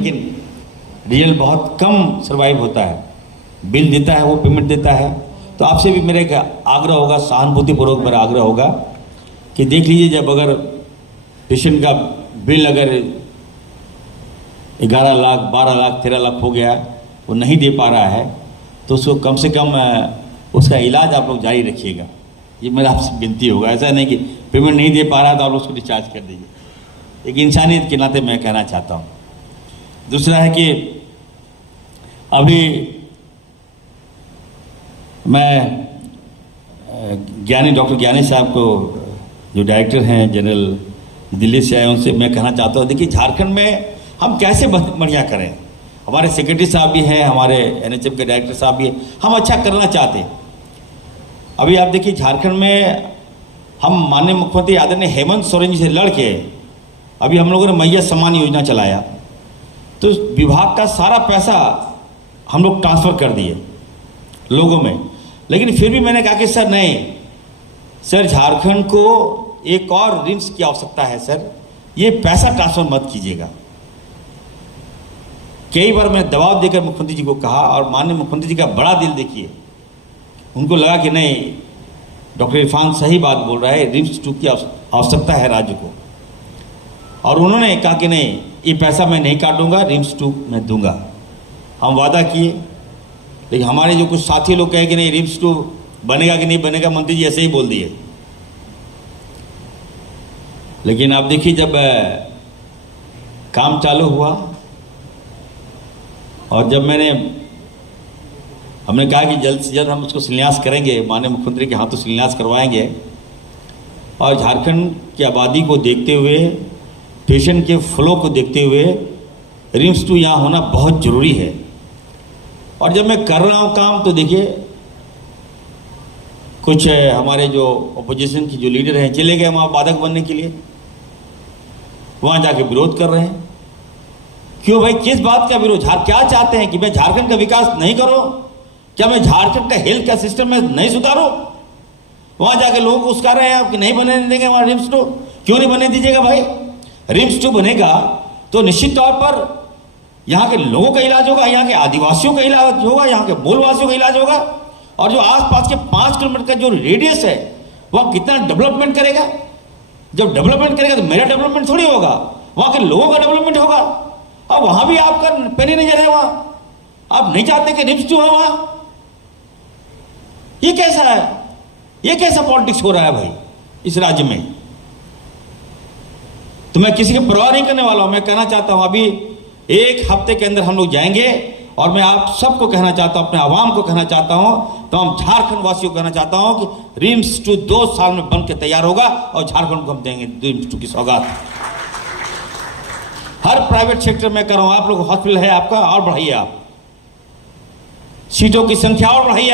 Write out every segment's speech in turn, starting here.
लेकिन रियल बहुत कम सर्वाइव होता है, बिल देता है वो, पेमेंट देता है। तो आपसे भी मेरा एक आग्रह होगा, सहानुभूतिपूर्वक मेरा आग्रह होगा कि देख लीजिए, जब अगर पेशेंट का बिल अगर 11 लाख 12 लाख 13 लाख हो गया, वो नहीं दे पा रहा है, तो उसको कम से कम उसका इलाज आप लोग जारी रखिएगा। ये मेरा आपसे विनती होगा। ऐसा नहीं कि पेमेंट नहीं दे पा रहा तो आप उसको डिस्चार्ज कर दीजिए। एक इंसानियत के नाते मैं कहना चाहता हूँ। दूसरा है कि अभी मैं डॉक्टर ज्ञानी साहब को, जो डायरेक्टर हैं जनरल दिल्ली से आए, उनसे मैं कहना चाहता हूँ, देखिए झारखंड में हम कैसे बढ़िया करें। हमारे सेक्रेटरी साहब भी हैं, हमारे एनएचएम के डायरेक्टर साहब भी हैं, हम अच्छा करना चाहते हैं। अभी आप देखिए झारखंड में हम माननीय मुख्यमंत्री आदरणीय हेमंत सोरेन जी से लड़के अभी हम लोगों ने मैया सम्मान योजना चलाया, तो विभाग का सारा पैसा हम लोग ट्रांसफ़र कर दिए लोगों में। लेकिन फिर भी मैंने कहा कि सर नहीं, सर झारखंड को एक और रिम्स की आवश्यकता है सर, ये पैसा ट्रांसफर मत कीजिएगा। कई बार मैं दबाव देकर मुख्यमंत्री जी को कहा, और माननीय मुख्यमंत्री जी का बड़ा दिल देखिए, उनको लगा कि नहीं, डॉक्टर इरफान सही बात बोल रहा है, रिम्स 2 की आवश्यकता है राज्य को। और उन्होंने कहा कि नहीं, ये पैसा मैं नहीं काटूंगा, रिम्स 2 मैं दूंगा। हम वादा किए, लेकिन हमारे जो कुछ साथी लोग कहे कि नहीं रिम्स 2 बनेगा कि नहीं बनेगा, मंत्री जी ऐसे ही बोल दिए। लेकिन आप देखिए, जब काम चालू हुआ और जब हमने कहा कि जल्द से जल्द हम उसको शिलान्यास करेंगे, माननीय मुख्यमंत्री के हाथों शिलान्यास करवाएंगे, और झारखंड की आबादी को देखते हुए, पेशेंट के फ्लो को देखते हुए रिम्स 2 यहाँ होना बहुत ज़रूरी है। और जब मैं कर रहा हूँ काम, तो देखिए कुछ हमारे जो अपोजिशन की जो लीडर हैं चले गए वहाँ बाधक बनने के लिए, वहाँ जाके विरोध कर रहे हैं। क्यों भाई, किस बात का विरोध? क्या चाहते हैं कि मैं झारखंड का विकास नहीं करूं? क्या मैं झारखंड का हेल्थ का सिस्टम में नहीं सुधारूं? वहां जाके लोग उसका रहे हैं आप कि नहीं बनने देंगे वहां रिम्स 2। क्यों नहीं बनने दीजिएगा भाई? रिम्स 2 बनेगा तो निश्चित तौर पर यहाँ के लोगों का इलाज होगा, यहाँ के आदिवासियों का इलाज होगा, यहाँ के मूलवासियों का इलाज होगा। और जो आसपास के 5 किलोमीटर का जो रेडियस है वह कितना डेवलपमेंट करेगा। जब डेवलपमेंट करेगा तो मेरा डेवलपमेंट थोड़ी होगा, वहाँ के लोगों का डेवलपमेंट होगा। अब वहां भी आपका पैनी नजर है, वहां आप नहीं चाहते कि रिम्स 2 हो वहां। ये कैसा है? ये कैसा पॉलिटिक्स हो रहा है भाई इस राज्य में? तो मैं किसी की परवाह नहीं करने वाला हूं। मैं कहना चाहता हूं अभी 1 हफ्ते के अंदर हम लोग जाएंगे, और मैं आप सबको कहना चाहता हूं, अपने आवाम को कहना चाहता हूं, तमाम झारखंड वासियों को कहना चाहता हूं कि रिम्स 2 2 साल में बन के तैयार होगा, और झारखंड को हम देंगे रिम्स 2 की सौगात। हर प्राइवेट सेक्टर में कर रहा हूं। आप लोग हॉस्पिटल है आपका, और बढ़ाइए, आप सीटों की संख्या और बढ़ाइए।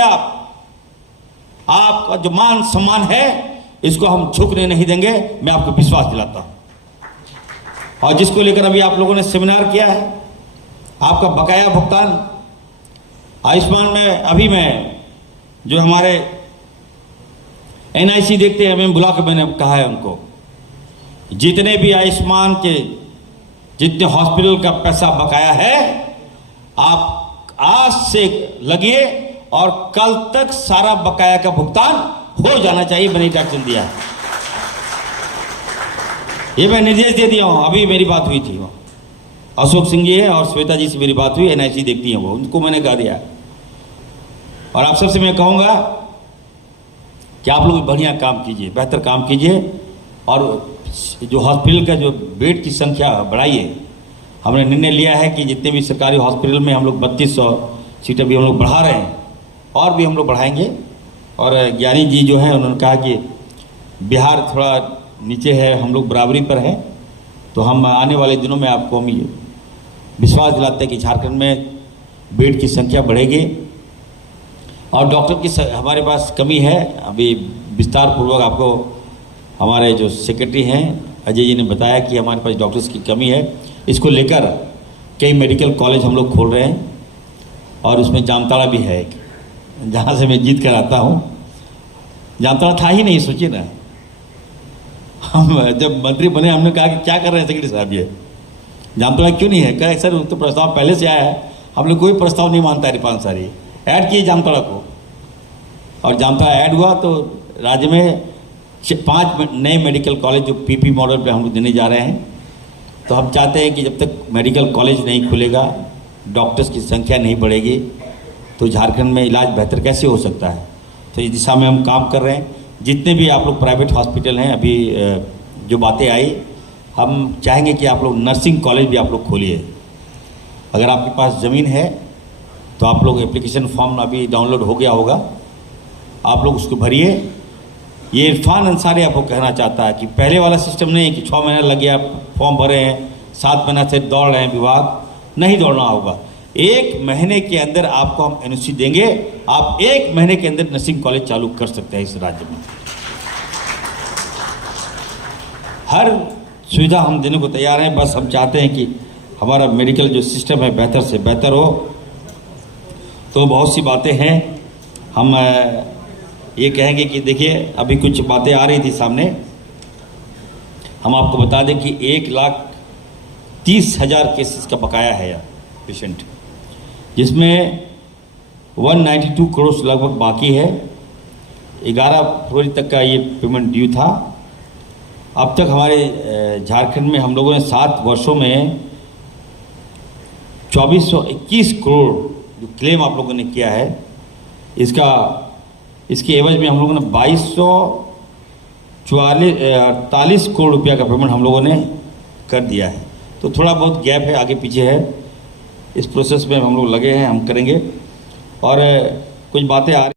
आपका जो मान सम्मान है इसको हम झुकने नहीं देंगे, मैं आपको विश्वास दिलाता हूं। और जिसको लेकर अभी आप लोगों ने सेमिनार किया है, आपका बकाया भुगतान आयुष्मान में, अभी मैं जो हमारे एनआईसी देखते हैं, मैं बुला के मैंने कहा है उनको, जितने भी आयुष्मान के जितने हॉस्पिटल का पैसा बकाया है, आप आज से लगिए और कल तक सारा बकाया का भुगतान हो जाना चाहिए। मैंने डायरेक्शन दिया है, ये मैं निर्देश दे दिया हूं। अभी मेरी बात हुई थी, अशोक सिंह जी है और श्वेता जी से मेरी बात हुई, एनआईसी देखती हैं वो, उनको मैंने कह दिया। और आप सबसे मैं कहूंगा कि आप लोग बढ़िया काम कीजिए, बेहतर काम कीजिए, और जो हॉस्पिटल का जो बेड की संख्या बढ़ाइए। हमने निर्णय लिया है कि जितने भी सरकारी हॉस्पिटल में हम लोग 3200 सीटें भी हम लोग बढ़ा रहे हैं, और भी हम लोग बढ़ाएंगे। और ज्ञानी जी जो हैं उन्होंने कहा कि बिहार थोड़ा नीचे है, हम लोग बराबरी पर हैं, तो हम आने वाले दिनों में आपको हम ये विश्वास दिलाते हैं कि झारखंड में बेड की संख्या बढ़ेगी। और डॉक्टर की हमारे पास कमी है, अभी विस्तार पूर्वक आपको हमारे जो सेक्रेटरी हैं अजय जी ने बताया कि हमारे पास डॉक्टर्स की कमी है। इसको लेकर कई मेडिकल कॉलेज हम लोग खोल रहे हैं, और उसमें जामताड़ा भी है एक, जहाँ से मैं जीत कर आता हूँ। जामताड़ा था ही नहीं, सोचिए ना। हम जब मंत्री बने हमने कहा कि क्या कर रहे हैं सेक्रेटरी साहब ये, जामतोड़ा क्यों नहीं है? कहे सर तो प्रस्ताव पहले से आया है, हम लोग कोई प्रस्ताव नहीं मानता है रिपान सारी, ऐड किए जामतोड़ा को, और जामतोड़ा ऐड हुआ तो राज्य में 5 नए मेडिकल कॉलेज जो पीपी मॉडल पे हम लोग देने जा रहे हैं। तो हम चाहते हैं कि जब तक मेडिकल कॉलेज नहीं खुलेगा, डॉक्टर्स की संख्या नहीं बढ़ेगी, तो झारखंड में इलाज बेहतर कैसे हो सकता है। तो इस दिशा में हम काम कर रहे हैं। जितने भी आप लोग प्राइवेट हॉस्पिटल हैं, अभी जो बातें आई, हम चाहेंगे कि आप लोग नर्सिंग कॉलेज भी आप लोग खोलिए। अगर आपके पास ज़मीन है तो आप लोग एप्लीकेशन फॉर्म अभी डाउनलोड हो गया होगा, आप लोग उसको भरिए। ये इरफान अंसारी आपको कहना चाहता है कि पहले वाला सिस्टम नहीं कि 6 महीना लग गया, फॉर्म भरे हैं, 7 महीना से दौड़ रहे हैं विभाग, नहीं दौड़ना होगा। 1 महीने के अंदर आपको हम एनओसी देंगे, आप 1 महीने के अंदर नर्सिंग कॉलेज चालू कर सकते हैं इस राज्य में। हर सुविधा हम देने को तैयार हैं, बस हम चाहते हैं कि हमारा मेडिकल जो सिस्टम है बेहतर से बेहतर हो। तो बहुत सी बातें हैं, हम ये कहेंगे कि देखिए अभी कुछ बातें आ रही थी सामने, हम आपको बता दें कि 1,30,000 केसेस का बकाया है पेशेंट, जिसमें 192 करोड़ लगभग बाकी है। 11 फरवरी तक का ये पेमेंट ड्यू था। अब तक हमारे झारखंड में हम लोगों ने 7 वर्षों में 2421 करोड़ जो क्लेम आप लोगों ने किया है, इसके एवज में हम लोगों ने 2248 करोड़ रुपया का पेमेंट हम लोगों ने कर दिया है। तो थोड़ा बहुत गैप है, आगे पीछे है, इस प्रोसेस में हम लोग लगे हैं, हम करेंगे। और कुछ बातें आ रही